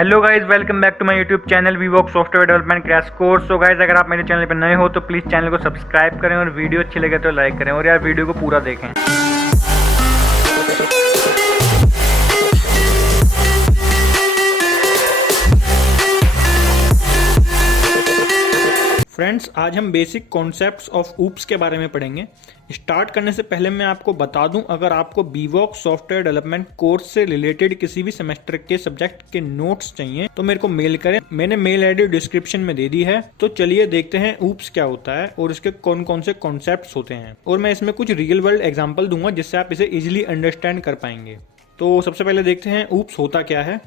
Hello guys, welcome back to my YouTube channel Wevox software development crash course. So guys, अगर आप मेरे channel पर नए हो तो प्लीज़ चैनल को सब्सक्राइब करें और वीडियो अच्छी लगे तो लाइक करें और यार वीडियो को पूरा देखें। फ्रेंड्स, आज हम बेसिक कॉन्सेप्ट्स ऑफ ऊप्स के बारे में पढ़ेंगे। स्टार्ट करने से पहले मैं आपको बता दूं, अगर आपको वीवॉक्स सॉफ्टवेयर डेवलपमेंट कोर्स से रिलेटेड किसी भी सेमेस्टर के सब्जेक्ट के नोट्स चाहिए तो मेरे को मेल करें। मैंने मेल आईडी डिस्क्रिप्शन में दे दी है। तो चलिए देखते हैं ऊप्स क्या होता है और इसके कौन कौन से कॉन्सेप्ट्स होते हैं, और मैं इसमें कुछ रियल वर्ल्ड एग्जाम्पल दूंगा जिससे आप इसे इजिली अंडरस्टैंड कर पाएंगे। तो सबसे पहले देखते हैं ऊप्स होता क्या है।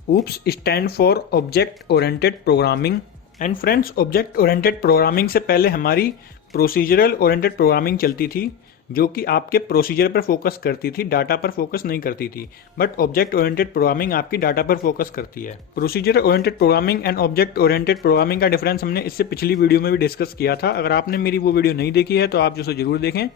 Oops stand for object oriented programming. And friends, object oriented programming से पहले हमारी प्रोसीजरल ओरिएंटेड प्रोग्रामिंग चलती थी, जो कि आपके प्रोसीजर पर फोकस करती थी, डाटा पर फोकस नहीं करती थी। बट ऑब्जेक्ट ओरिएंटेड प्रोग्रामिंग आपकी डाटा पर फोकस करती है। Procedure oriented programming and object oriented programming का डिफरेंस हमने इससे पिछली वीडियो में भी डिस्कस किया था। अगर आपने मेरी वो वीडियो नहीं देखी है तो आप उसे जरूर देखें,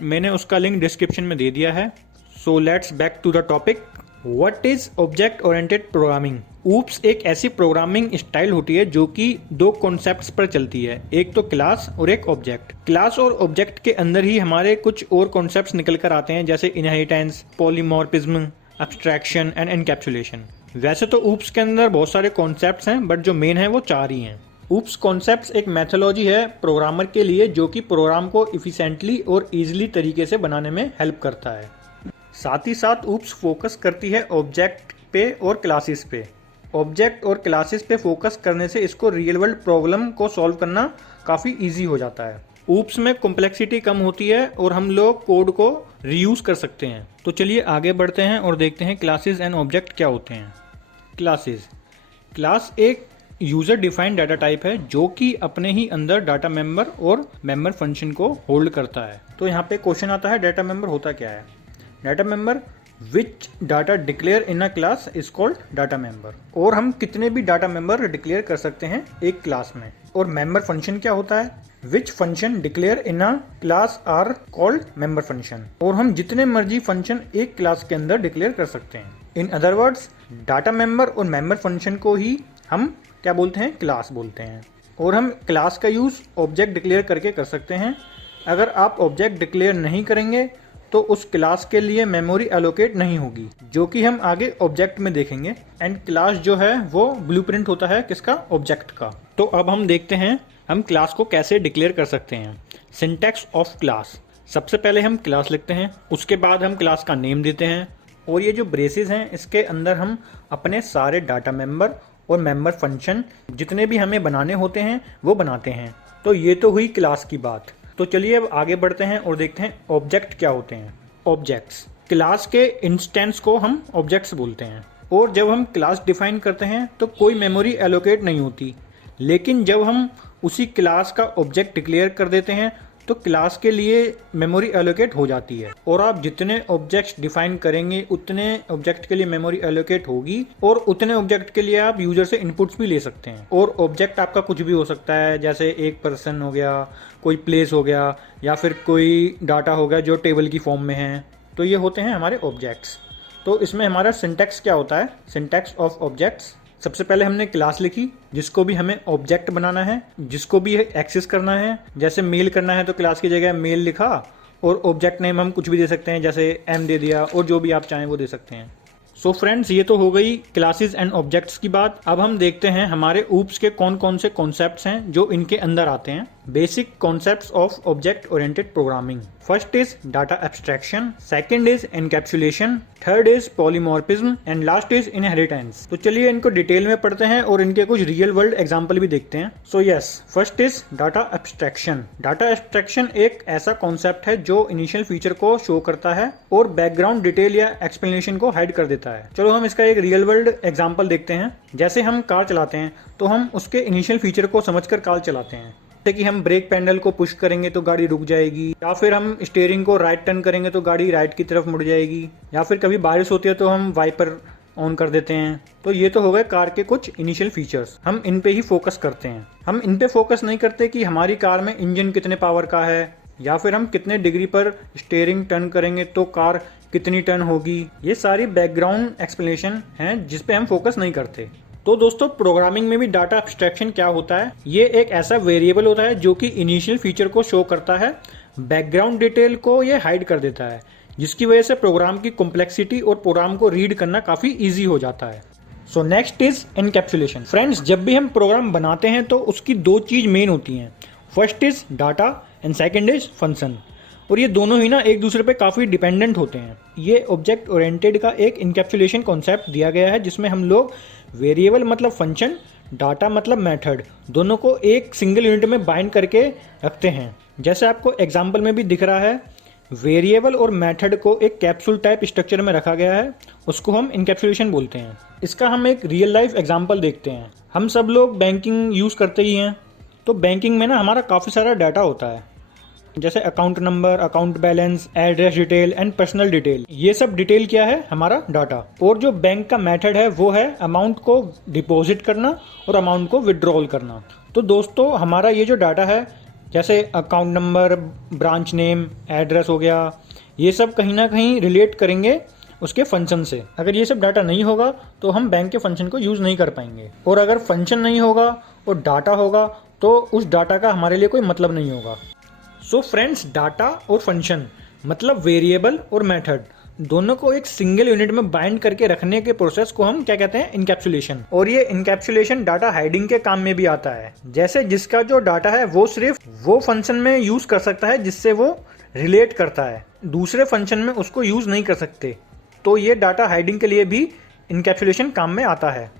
मैंने उसका लिंक डिस्क्रिप्शन में दे दिया है। So let's back to the topic. What is object oriented programming? Oops एक ऐसी प्रोग्रामिंग स्टाइल होती है जो कि दो कॉन्सेप्ट्स पर चलती है, एक तो क्लास और एक ऑब्जेक्ट। क्लास और ऑब्जेक्ट के अंदर ही हमारे कुछ और कॉन्सेप्ट्स निकल कर आते हैं, जैसे inheritance, polymorphism, abstraction and encapsulation. वैसे तो ऊप्स के अंदर बहुत सारे कॉन्सेप्ट्स हैं, बट जो मेन है वो 4 ही हैं। ऊप्स कॉन्सेप्ट्स एक मेथोलॉजी है प्रोग्रामर के लिए, जो कि प्रोग्राम को इफिशिएंटली और इजीली तरीके से बनाने में हेल्प करता है। साथ ही साथ ऊप्स फोकस करती है ऑब्जेक्ट पे और क्लासेस पे। ऑब्जेक्ट और क्लासेस पे फोकस करने से इसको रियल वर्ल्ड प्रॉब्लम को सॉल्व करना काफ़ी इजी हो जाता है। ऊप्स में कॉम्प्लेक्सिटी कम होती है और हम लोग कोड को रीयूज कर सकते हैं। तो चलिए आगे बढ़ते हैं और देखते हैं क्लासेस एंड ऑब्जेक्ट क्या होते हैं। क्लास एक यूजर डिफाइंड डाटा टाइप है, जो कि अपने ही अंदर डाटा मेंबर और मेंबर फंक्शन को होल्ड करता है। तो यहाँ पे क्वेश्चन आता है, डाटा मेंबर होता क्या है? Data member which data declare in a class is called data member. और हम कितने भी डाटा मेंबर डिक्लेयर कर सकते हैं एक क्लास में। और मेंबर फंक्शन क्या होता है? Which function declare in a class are called member function. और हम जितने मर्जी फंक्शन एक क्लास के अंदर डिक्लेयर कर सकते हैं। In other words, data member और मेंबर फंक्शन को ही हम क्या बोलते हैं? क्लास बोलते हैं। और हम क्लास का यूज ऑब्जेक्ट डिक्लेयर करके कर सकते हैं। अगर आप ऑब्जेक्ट डिक्लेयर नहीं करेंगे तो उस क्लास के लिए मेमोरी एलोकेट नहीं होगी, जो कि हम आगे ऑब्जेक्ट में देखेंगे। एंड क्लास जो है वो ब्लूप्रिंट होता है किसका? ऑब्जेक्ट का। तो अब हम देखते हैं हम क्लास को कैसे डिक्लेयर कर सकते हैं। Syntax of class. सबसे पहले हम क्लास लिखते हैं, उसके बाद हम क्लास का नेम देते हैं, और ये जो ब्रेसेस हैं इसके अंदर हम अपने सारे डाटा मेंबर और मेंबर फंक्शन जितने भी हमें बनाने होते हैं वो बनाते हैं। तो ये तो हुई क्लास की बात। तो चलिए अब आगे बढ़ते हैं और देखते हैं ऑब्जेक्ट क्या होते हैं। ऑब्जेक्ट्स, क्लास के इंस्टेंस को हम ऑब्जेक्ट्स बोलते हैं। और जब हम क्लास डिफाइन करते हैं तो कोई मेमोरी एलोकेट नहीं होती, लेकिन जब हम उसी क्लास का ऑब्जेक्ट डिक्लेयर कर देते हैं तो क्लास के लिए मेमोरी एलोकेट हो जाती है। और आप जितने ऑब्जेक्ट्स डिफाइन करेंगे उतने ऑब्जेक्ट के लिए मेमोरी एलोकेट होगी, और उतने ऑब्जेक्ट के लिए आप यूजर से इनपुट्स भी ले सकते हैं। और ऑब्जेक्ट आपका कुछ भी हो सकता है, जैसे एक पर्सन हो गया, कोई प्लेस हो गया, या फिर कोई डाटा हो गया जो टेबल की फॉर्म में है। तो ये होते हैं हमारे ऑब्जेक्ट्स। तो इसमें हमारा सिंटैक्स क्या होता है? Syntax of objects. सबसे पहले हमने क्लास लिखी, जिसको भी हमें ऑब्जेक्ट बनाना है, जिसको भी एक्सेस करना है। जैसे मेल करना है तो क्लास की जगह मेल लिखा, और ऑब्जेक्ट नेम हम कुछ भी दे सकते हैं, जैसे एम दे दिया, और जो भी आप चाहें वो दे सकते हैं। सो फ्रेंड्स, ये तो हो गई क्लासेस एंड ऑब्जेक्ट्स की बात। अब हम देखते हैं हमारे ऊप्स के कौन कौन से कॉन्सेप्ट्स हैं जो इनके अंदर आते हैं। Basic concepts of object oriented programming. First is data abstraction, second is encapsulation, third is polymorphism and last is inheritance. तो चलिए इनको डिटेल में पढ़ते हैं और इनके कुछ रियल वर्ल्ड एग्जांपल भी देखते हैं। So yes, first is data abstraction. Data abstraction एक ऐसा कॉन्सेप्ट है जो इनिशियल फीचर को शो करता है और बैकग्राउंड डिटेल या एक्सप्लेनेशन को हाइड कर देता है। चलो हम इसका एक रियल वर्ल्ड एग्जांपल देखते हैं। जैसे हम कार चलाते हैं तो हम उसके इनिशियल फीचर को समझकर कार चलाते हैं, जैसे कि हम ब्रेक पैडल को पुश करेंगे तो गाड़ी रुक जाएगी, या फिर हम स्टीयरिंग को राइट टर्न करेंगे तो गाड़ी राइट की तरफ मुड़ जाएगी, या फिर कभी बारिश होती है तो हम वाइपर ऑन कर देते हैं। तो ये तो हो गए कार के कुछ इनिशियल फीचर्स। हम इन पे ही फोकस करते हैं। हम इन पे फोकस नहीं करते कि हमारी कार में इंजन कितने पावर का है, या फिर हम कितने डिग्री पर स्टीयरिंग टर्न करेंगे तो कार कितनी टर्न होगी। ये सारी बैकग्राउंड एक्सप्लेनेशन हैं जिस पे हम फोकस नहीं करते। तो दोस्तों प्रोग्रामिंग में भी डाटा एब्स्ट्रैक्शन क्या होता है, ये एक ऐसा वेरिएबल होता है जो कि इनिशियल फीचर को शो करता है, बैकग्राउंड डिटेल को ये हाइड कर देता है, जिसकी वजह से प्रोग्राम की कॉम्प्लेक्सिटी और प्रोग्राम को रीड करना काफ़ी ईजी हो जाता है। So next is encapsulation. Friends, जब भी हम प्रोग्राम बनाते हैं तो उसकी दो चीज़ मेन होती हैं। First is data and second is function, और ये दोनों ही ना एक दूसरे पे काफ़ी डिपेंडेंट होते हैं। ये ऑब्जेक्ट ओरिएंटेड का एक इनकैप्सुलेशन कॉन्सेप्ट दिया गया है, जिसमें हम लोग वेरिएबल मतलब फंक्शन, डाटा मतलब मेथड, दोनों को एक सिंगल यूनिट में बाइंड करके रखते हैं। जैसे आपको एग्जाम्पल में भी दिख रहा है, वेरिएबल और मेथड को एक कैप्सूल टाइप स्ट्रक्चर में रखा गया है, उसको हम इनकैप्सुलेशन बोलते हैं। इसका हम एक रियल लाइफ एग्जाम्पल देखते हैं। हम सब लोग बैंकिंग यूज़ करते ही हैं, तो बैंकिंग में ना हमारा काफ़ी सारा डाटा होता है, जैसे account number, account balance, address detail and personal detail. ये सब डिटेल क्या है, हमारा डाटा। और जो बैंक का मेथड है वो है अमाउंट को डिपॉजिट करना और अमाउंट को विड्रॉल करना। तो दोस्तों हमारा ये जो डाटा है, जैसे account number, branch name, address हो गया, ये सब कहीं ना कहीं रिलेट करेंगे उसके फंक्शन से। अगर ये सब डाटा नहीं होगा तो हम बैंक के फंक्शन को यूज़ नहीं कर पाएंगे, और अगर फंक्शन नहीं होगा और डाटा होगा तो उस डाटा का हमारे लिए कोई मतलब नहीं होगा। सो फ्रेंड्स, डाटा और फंक्शन मतलब वेरिएबल और मेथड, दोनों को एक सिंगल यूनिट में बाइंड करके रखने के प्रोसेस को हम क्या कहते हैं, इनकैप्सुलेशन। और ये इनकैप्सुलेशन डाटा हाइडिंग के काम में भी आता है। जैसे जिसका जो डाटा है वो सिर्फ वो फंक्शन में यूज कर सकता है जिससे वो रिलेट करता है, दूसरे फंक्शन में उसको यूज नहीं कर सकते। तो ये डाटा हाइडिंग के लिए भी इनकैप्सुलेशन काम में आता है।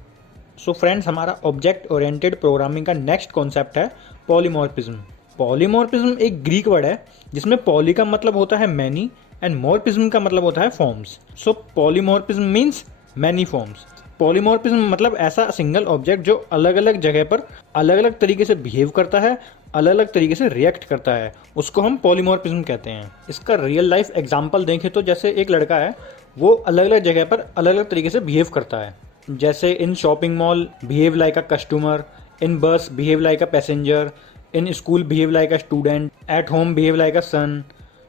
सो फ्रेंड्स, हमारा ऑब्जेक्ट ओरिएंटेड प्रोग्रामिंग का नेक्स्ट कॉन्सेप्ट है पॉलीमॉर्फिज्म। पॉलीमॉर्फिज्म एक ग्रीक वर्ड है जिसमें पॉली का मतलब होता है मैनी एंड मॉर्फिज्म का मतलब होता है forms. So polymorphism means many forms. Polymorphism मतलब ऐसा सिंगल ऑब्जेक्ट जो अलग अलग जगह पर अलग अलग तरीके से बिहेव करता है, अलग अलग तरीके से रिएक्ट करता है, उसको हम पॉलीमॉर्फिज्म कहते हैं। इसका रियल लाइफ एग्जांपल देखें तो जैसे एक लड़का है, वो अलग अलग जगह पर अलग अलग तरीके से बिहेव करता है। जैसे in shopping mall behave like a customer, in bus behave like a passenger, in school behave like a student, at home behave like a son.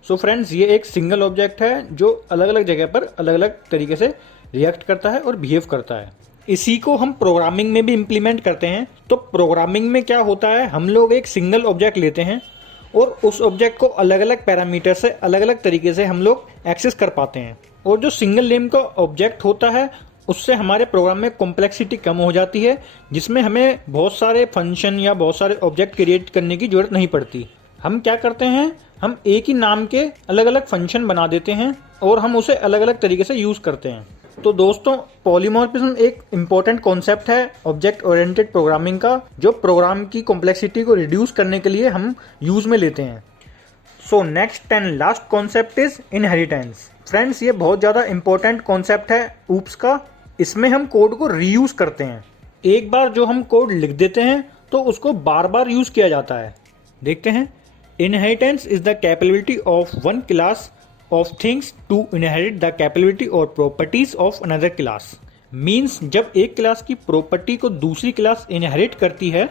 So friends, ये एक सिंगल ऑब्जेक्ट है जो अलग अलग जगह पर अलग अलग तरीके से रिएक्ट करता है और बिहेव करता है। इसी को हम प्रोग्रामिंग में भी इम्प्लीमेंट करते हैं। तो प्रोग्रामिंग में क्या होता है, हम लोग एक सिंगल ऑब्जेक्ट लेते हैं और उस ऑब्जेक्ट को अलग अलग पैरामीटर से अलग अलग तरीके से हम लोग एक्सेस कर पाते हैं। और जो सिंगल नेम का ऑब्जेक्ट होता है उससे हमारे प्रोग्राम में कॉम्प्लेक्सिटी कम हो जाती है, जिसमें हमें बहुत सारे फंक्शन या बहुत सारे ऑब्जेक्ट क्रिएट करने की जरूरत नहीं पड़ती। हम क्या करते हैं, हम एक ही नाम के अलग अलग फंक्शन बना देते हैं और हम उसे अलग अलग तरीके से यूज़ करते हैं। तो दोस्तों, पॉलीमॉर्फिज्म एक इम्पॉर्टेंट कॉन्सेप्ट है ऑब्जेक्ट ओरिएंटेड प्रोग्रामिंग का, जो प्रोग्राम की कॉम्प्लेक्सिटी को रिड्यूस करने के लिए हम यूज़ में लेते हैं। So next and last concept is inheritance. Friends, ये बहुत ज़्यादा इंपॉर्टेंट कॉन्सेप्ट है ऊप्स का। इसमें हम कोड को रीयूज करते हैं। एक बार जो हम कोड लिख देते हैं तो उसको बार बार यूज किया जाता है। देखते हैं, inheritance is the capability of one class of things to inherit the capability और properties of another class. Means जब एक क्लास की प्रॉपर्टी को दूसरी क्लास इनहेरिट करती है।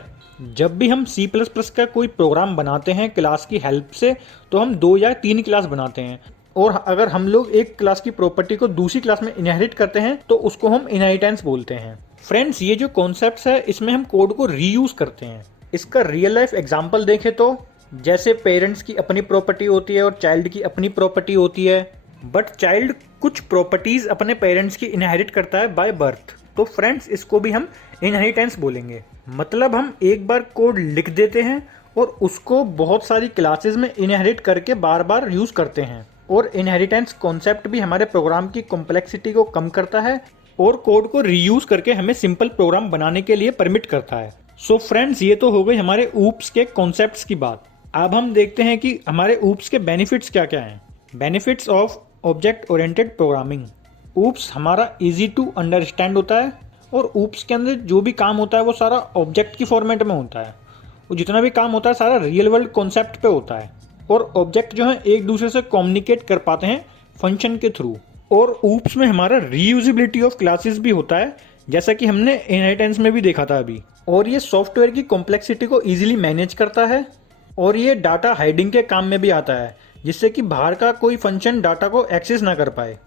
जब भी हम C++ का कोई प्रोग्राम बनाते हैं क्लास की हेल्प से, तो हम 2 या 3 क्लास बनाते हैं, और अगर हम लोग एक क्लास की प्रॉपर्टी को दूसरी क्लास में इनहेरिट करते हैं तो उसको हम इनहेरिटेंस बोलते हैं। फ्रेंड्स, ये जो कॉन्सेप्ट्स है इसमें हम कोड को रीयूज करते हैं। इसका रियल लाइफ एग्जांपल देखें तो जैसे पेरेंट्स की अपनी प्रॉपर्टी होती है और चाइल्ड की अपनी प्रॉपर्टी होती है, बट चाइल्ड कुछ प्रॉपर्टीज अपने पेरेंट्स की इनहेरिट करता है बाय बर्थ। तो फ्रेंड्स, इसको भी हम इनहेरिटेंस बोलेंगे। मतलब हम एक बार कोड लिख देते हैं और उसको बहुत सारी क्लासेस में इनहेरिट करके बार बार यूज करते हैं। और इनहेरिटेंस कॉन्सेप्ट भी हमारे प्रोग्राम की कॉम्प्लेक्सिटी को कम करता है और कोड को रीयूज करके हमें सिंपल प्रोग्राम बनाने के लिए परमिट करता है। सो फ्रेंड्स, ये तो हो गई हमारे ऊप्स के कॉन्सेप्ट्स की बात। अब हम देखते हैं कि हमारे ऊप्स के बेनिफिट्स क्या क्या हैं। Benefits of object oriented programming. Oops हमारा इजी टू अंडरस्टैंड होता है और ऊप्स के अंदर जो भी काम होता है वो सारा ऑब्जेक्ट की फॉर्मेट में होता है, और जितना भी काम होता है सारा रियल वर्ल्ड कॉन्सेप्ट पे होता है। और ऑब्जेक्ट जो है एक दूसरे से कम्युनिकेट कर पाते हैं फंक्शन के थ्रू। और ऊप्स में हमारा रीयूजिबिलिटी ऑफ क्लासेस भी होता है, जैसा कि हमने इनहेरिटेंस में भी देखा था अभी। और ये सॉफ्टवेयर की कॉम्प्लेक्सिटी को इजीली मैनेज करता है, और ये डाटा हाइडिंग के काम में भी आता है, जिससे कि बाहर का कोई फंक्शन डाटा को एक्सेस ना कर पाए।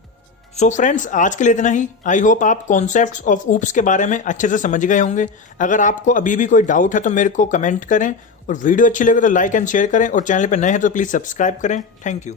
सो फ्रेंड्स, आज के लिए इतना ही। आई होप आप कॉन्सेप्ट्स ऑफ ऊप्स के बारे में अच्छे से समझ गए होंगे। अगर आपको अभी भी कोई डाउट है तो मेरे को कमेंट करें, और वीडियो अच्छी लगे तो लाइक एंड शेयर करें, और चैनल पर नए हैं तो प्लीज सब्सक्राइब करें। Thank you.